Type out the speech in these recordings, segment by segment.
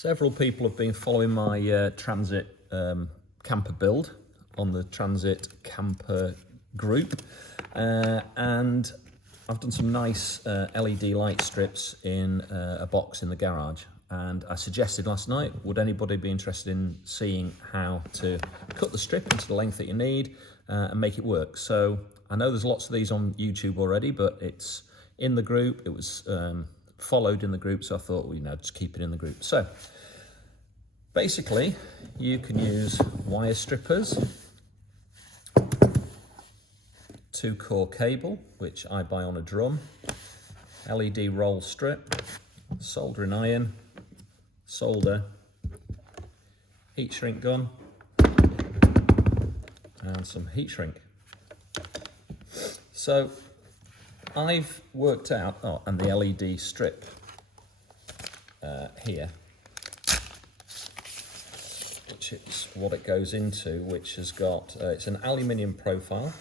Several people have been following my transit camper build on the transit camper group, and I've done some nice LED light strips in a box in the garage. And I suggested last night, would anybody be interested in seeing how to cut the strip into the length that you need and make it work? So I know there's lots of these on YouTube already, but it's in the group. It was followed in the group, so I thought, well, just keep it in the group. So basically, you can use wire strippers, 2-core cable, which I buy on a drum, LED roll strip, soldering iron, solder, heat shrink gun, and some heat shrink. So I've worked out, and the LED strip here, which is what it goes into, which has got, it's an aluminium profile.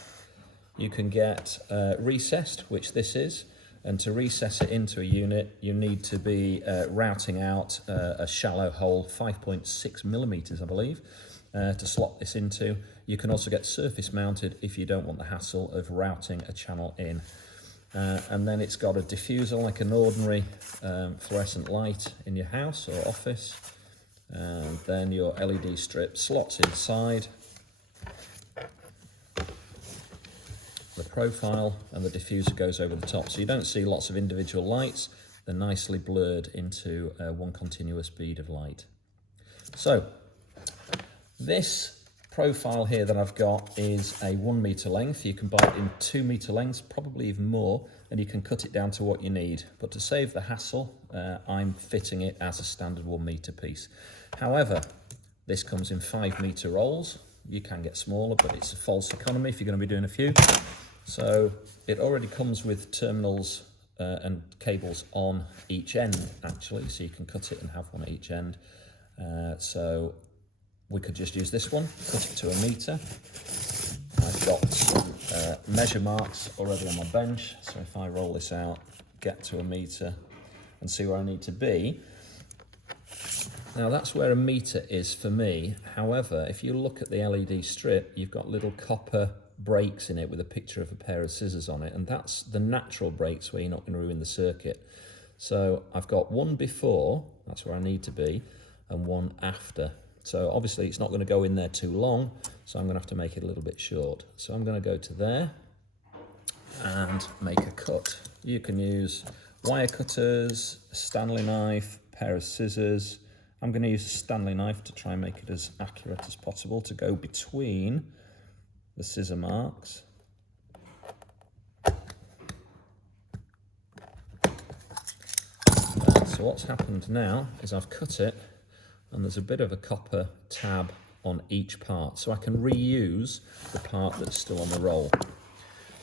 You can get recessed, which this is, and to recess it into a unit, you need to be routing out a shallow hole, 5.6 millimeters, I believe, to slot this into. You can also get surface mounted if you don't want the hassle of routing a channel in. And then it's got a diffuser like an ordinary fluorescent light in your house or office. And then your LED strip slots inside the profile, and the diffuser goes over the top. So you don't see lots of individual lights. They're nicely blurred into one continuous bead of light. So this profile here that I've got is a 1 meter length. You can buy it in 2 meter lengths, probably even more, and you can cut it down to what you need. But to save the hassle, I'm fitting it as a standard 1 meter piece. However, this comes in 5 meter rolls. You can get smaller, but it's a false economy if you're going to be doing a few. So it already comes with terminals and cables on each end, actually, so you can cut it and have one at each end. So we could just use this one, cut it to 1 meter. I've got some measure marks already on my bench, so if I roll this out, get to 1 meter and see where I need to be. Now that's where 1 meter is for me. However, if you look at the LED strip, you've got little copper breaks in it with a picture of a pair of scissors on it, and that's the natural breaks where you're not going to ruin the circuit. So I've got one before, that's where I need to be, and one after. So obviously it's not going to go in there too long, so I'm going to have to make it a little bit short. So I'm going to go to there and make a cut. You can use wire cutters, a Stanley knife, a pair of scissors. I'm going to use a Stanley knife to try and make it as accurate as possible to go between the scissor marks. So what's happened now is I've cut it, and there's a bit of a copper tab on each part, so I can reuse the part that's still on the roll.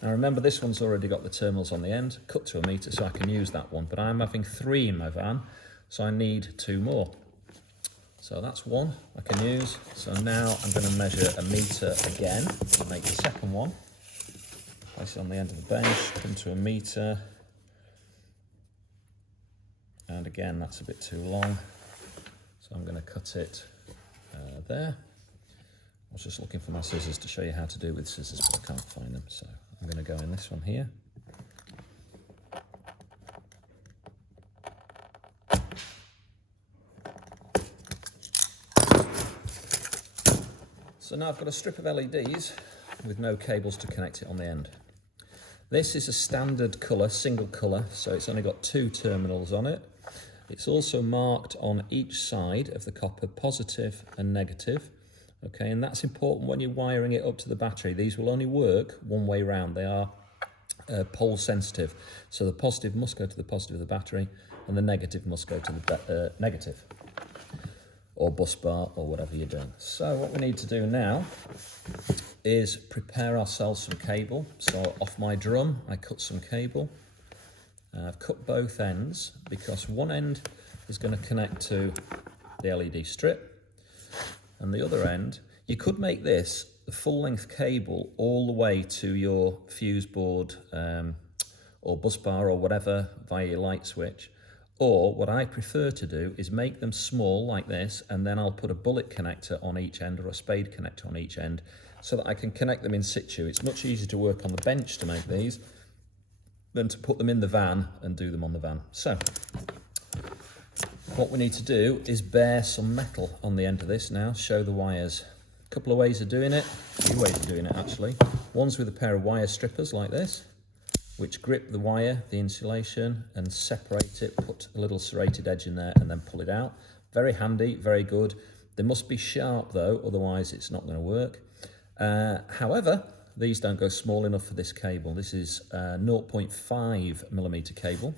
Now remember, this one's already got the terminals on the end, cut to 1 meter, so I can use that one, but I'm having 3 in my van, so I need 2 more. So that's one I can use. So now I'm going to measure 1 meter again to make the second one. Place it on the end of the bench, come to 1 meter. And again, that's a bit too long. So I'm going to cut it there. I was just looking for my scissors to show you how to do it with scissors, but I can't find them. So I'm going to go in this one here. So now I've got a strip of LEDs with no cables to connect it on the end. This is a standard colour, single colour, so it's only got 2 terminals on it. It's also marked on each side of the copper, positive and negative. Okay, and that's important when you're wiring it up to the battery. These will only work one way round. They are pole sensitive. So the positive must go to the positive of the battery, and the negative must go to the negative, or bus bar, or whatever you're doing. So what we need to do now is prepare ourselves some cable. So off my drum, I cut some cable. I've cut both ends because one end is going to connect to the LED strip, and the other end, you could make this the full length cable all the way to your fuse board or bus bar or whatever via your light switch, Or what I prefer to do is make them small like this, and then I'll put a bullet connector on each end or a spade connector on each end so that I can connect them in situ. It's much easier to work on the bench to make these than to put them in the van and do them on the van. So what we need to do is bare some metal on the end of this now, show the wires. A couple of ways of doing it, a few ways of doing it actually. One's with a pair of wire strippers like this, which grip the wire, the insulation, and separate it, put a little serrated edge in there and then pull it out. Very handy, very good. They must be sharp though, otherwise it's not going to work. However, these don't go small enough for this cable. This is 0.5mm cable,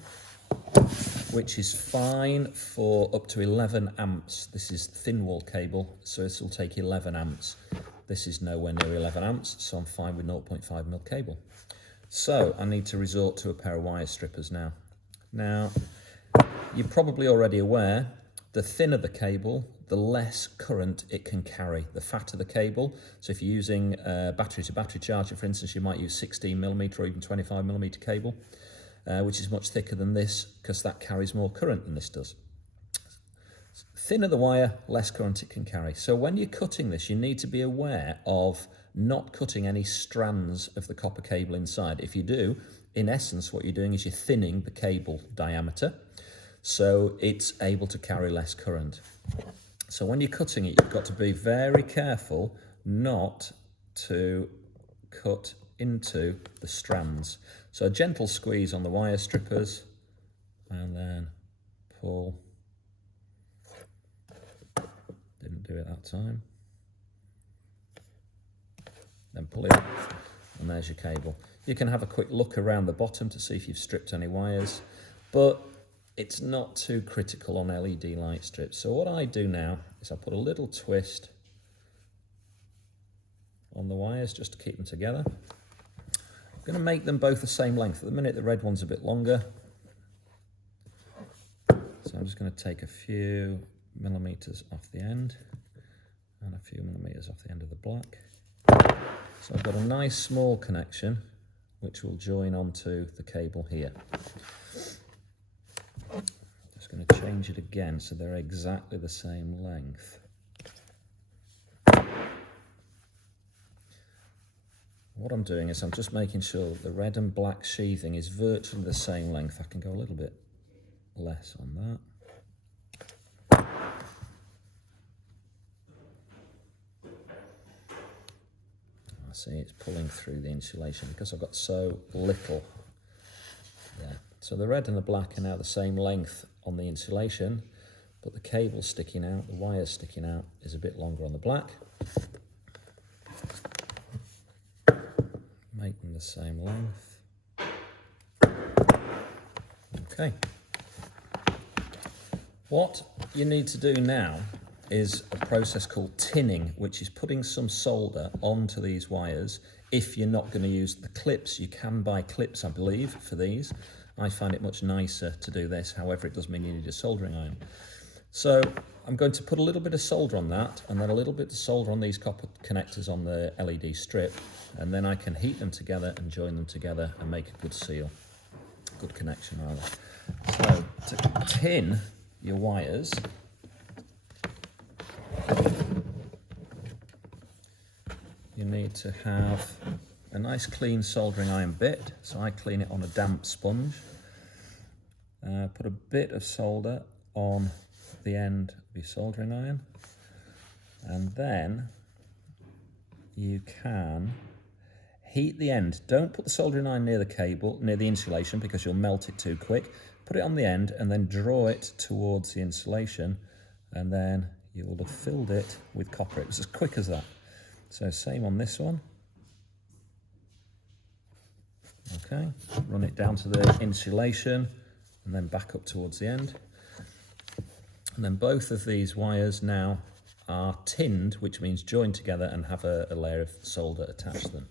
which is fine for up to 11 amps. This is thin wall cable, so this will take 11 amps. This is nowhere near 11 amps, so I'm fine with 0.5mm cable. So I need to resort to a pair of wire strippers now. Now, you're probably already aware, the thinner the cable, the less current it can carry. The fatter the cable, so if you're using a battery to battery charger, for instance, you might use 16mm or even 25mm cable, which is much thicker than this because that carries more current than this does. Thinner the wire, less current it can carry. So when you're cutting this, you need to be aware of not cutting any strands of the copper cable inside. If you do, in essence, what you're doing is you're thinning the cable diameter, so it's able to carry less current. So when you're cutting it, you've got to be very careful not to cut into the strands. So a gentle squeeze on the wire strippers, and then pull. Didn't do it that time. Then pull it up, and there's your cable. You can have a quick look around the bottom to see if you've stripped any wires, but it's not too critical on LED light strips. So what I do now is I put a little twist on the wires just to keep them together. I'm going to make them both the same length. At the minute the red one's a bit longer, so I'm just going to take a few millimeters off the end and a few millimeters off the end of the black. So I've got a nice small connection which will join onto the cable here. Just going to change it again so they're exactly the same length. What I'm doing is I'm just making sure that the red and black sheathing is virtually the same length. I can go a little bit less on that. See, it's pulling through the insulation because I've got so little there. So the red and the black are now the same length on the insulation, but the cable sticking out, the wire sticking out, is a bit longer on the black. Make them the same length. Okay. What you need to do now is a process called tinning, which is putting some solder onto these wires. If you're not going to use the clips, you can buy clips, I believe, for these. I find it much nicer to do this, however, it does mean you need a soldering iron. So I'm going to put a little bit of solder on that, and then a little bit of solder on these copper connectors on the LED strip, and then I can heat them together and join them together and make a good seal, good connection rather. So to tin your wires, you need to have a nice clean soldering iron bit. So I clean it on a damp sponge. Put a bit of solder on the end of your soldering iron, and then you can heat the end. Don't put the soldering iron near the cable, near the insulation, because you'll melt it too quick. Put it on the end and then draw it towards the insulation, and then you will have filled it with copper. It was as quick as that. So same on this one. Okay, run it down to the insulation and then back up towards the end. And then both of these wires now are tinned, which means joined together and have a layer of solder attached to them.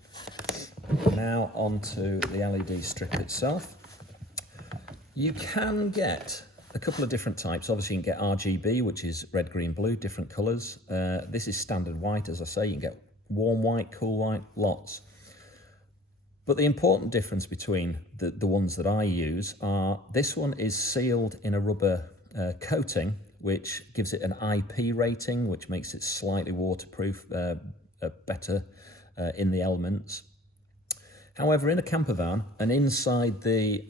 Now onto the LED strip itself. You can get a couple of different types. Obviously you can get RGB, which is red, green, blue, different colours. This is standard white, as I say. You can get warm white, cool white, lots. But the important difference between the ones that I use are, this one is sealed in a rubber coating, which gives it an IP rating, which makes it slightly waterproof, better in the elements. However, in a camper van and inside the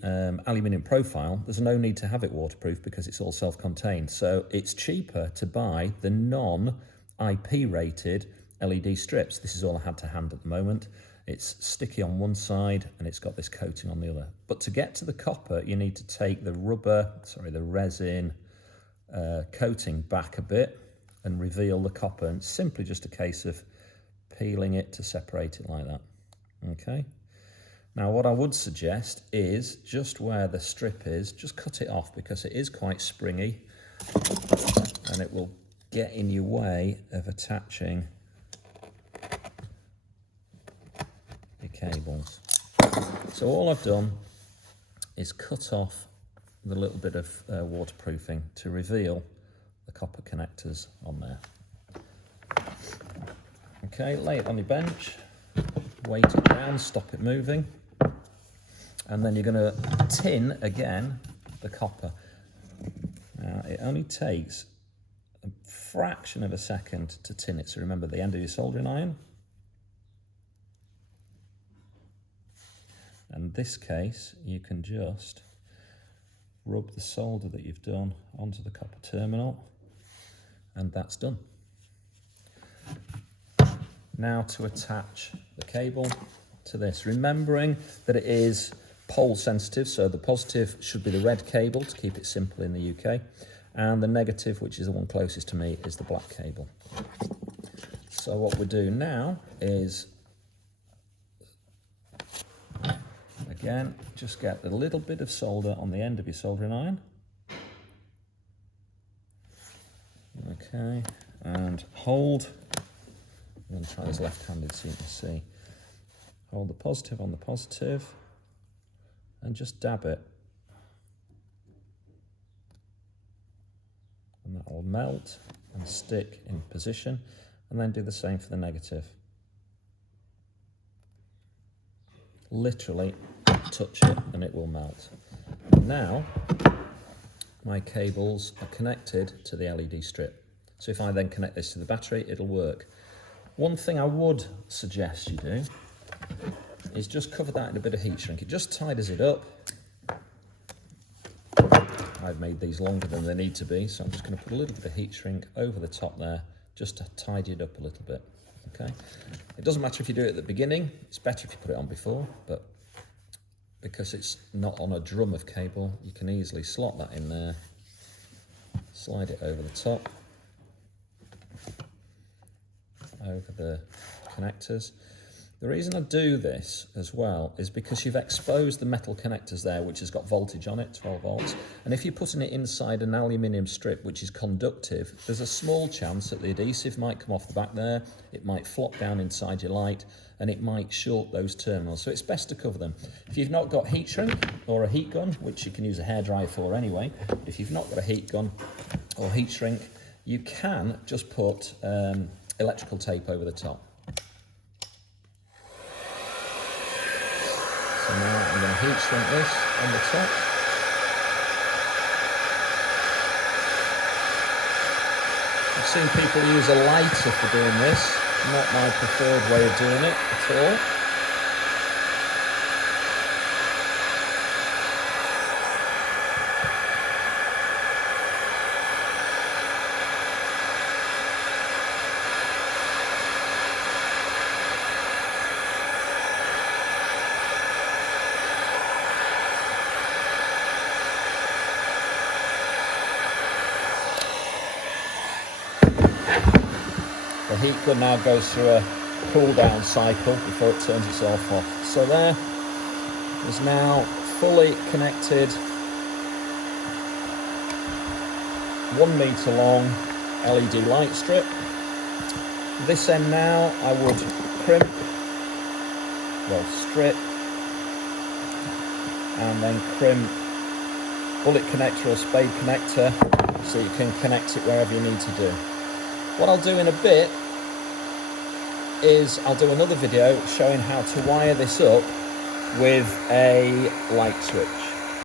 aluminium profile, there's no need to have it waterproof because it's all self-contained. So it's cheaper to buy the non-IP rated LED strips. This is all I had to hand at the moment. It's sticky on one side and it's got this coating on the other. But to get to the copper, you need to take the resin coating back a bit and reveal the copper. And it's simply just a case of peeling it to separate it like that. Okay. Now what I would suggest is just where the strip is, just cut it off because it is quite springy and it will get in your way of attaching your cables. So all I've done is cut off the little bit of waterproofing to reveal the copper connectors on there. Okay, lay it on your bench, weight it down, stop it moving, and then you're going to tin again the copper. Now it only takes a fraction of a second to tin it, so remember the end of your soldering iron. And in this case you can just rub the solder that you've done onto the copper terminal, and that's done. Now to attach the cable to this, remembering that it is pole sensitive, so the positive should be the red cable to keep it simple in the UK, and the negative, which is the one closest to me, is the black cable. So what we do now is, again, just get a little bit of solder on the end of your soldering iron. Okay, and hold. I'm going to try this left-handed so you can see. Hold the positive on the positive and just dab it. And that will melt and stick in position, and then do the same for the negative. Literally touch it and it will melt. Now my cables are connected to the LED strip. So if I then connect this to the battery, it'll work. One thing I would suggest you do is just cover that in a bit of heat shrink. It just tightens it up. I've made these longer than they need to be, so I'm just going to put a little bit of heat shrink over the top there just to tidy it up a little bit. Okay. It doesn't matter if you do it at the beginning, it's better if you put it on before, but because it's not on a drum of cable, you can easily slot that in there, slide it over the top, over the connectors. The reason I do this as well is because you've exposed the metal connectors there, which has got voltage on it, 12 volts, and if you're putting it inside an aluminium strip which is conductive, there's a small chance that the adhesive might come off the back there, it might flop down inside your light, and it might short those terminals, so it's best to cover them. If you've not got heat shrink or a heat gun, which you can use a hairdryer for anyway, if you've not got a heat gun or heat shrink, you can just put electrical tape over the top. So now I'm going to heat shrink this on the top. I've seen people use a lighter for doing this, not my preferred way of doing it at all. The heat gun now goes through a cool down cycle before it turns itself off. So there is now fully connected 1 meter long LED light strip. This end now I would strip and then crimp bullet connector or spade connector so you can connect it wherever you need to do. What I'll do in a bit is I'll do another video showing how to wire this up with a light switch.